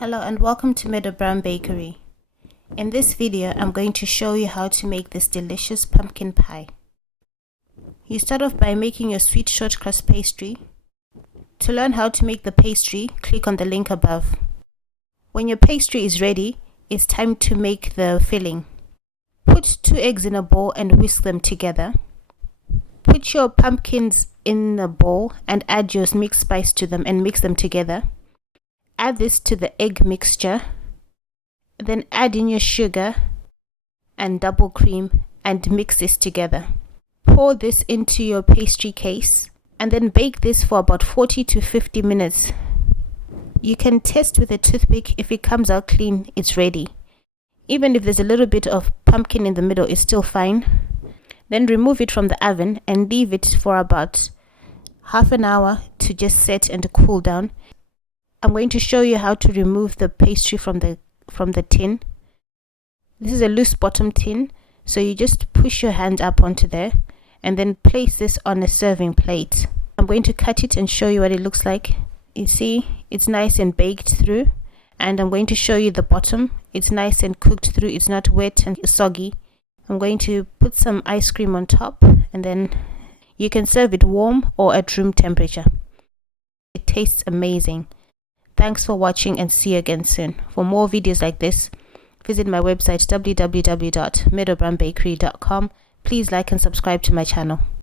Hello and welcome to Meadow Bakery. In this video, I'm going to show you how to make this delicious pumpkin pie. You start off by making your sweet short crust pastry. To learn how to make the pastry, click on the link above. When your pastry is ready, it's time to make the filling. Put 2 eggs in a bowl and whisk them together. Put your pumpkins in a bowl and add your mixed spice to them and mix them together. Add this to the egg mixture, then add in your sugar and double cream and mix this together. Pour this into your pastry case and then bake this for about 40 to 50 minutes. You can test with a toothpick. If it comes out clean, it's ready. Even if there's a little bit of pumpkin in the middle, it's still fine. Then remove it from the oven and leave it for about half an hour to just set and cool down. I'm going to show you how to remove the pastry from the tin. This is a loose bottom tin, so you just push your hand up onto there and then place this on a serving plate. I'm going to cut it and show you what it looks like. You see, it's nice and baked through, and I'm going to show you the bottom. It's nice and cooked through. It's not wet and soggy. I'm going to put some ice cream on top, and then you can serve it warm or at room temperature. It tastes amazing. Thanks for watching and see you again soon. For more videos like this, visit my website www.meadowbakery.com. Please like and subscribe to my channel.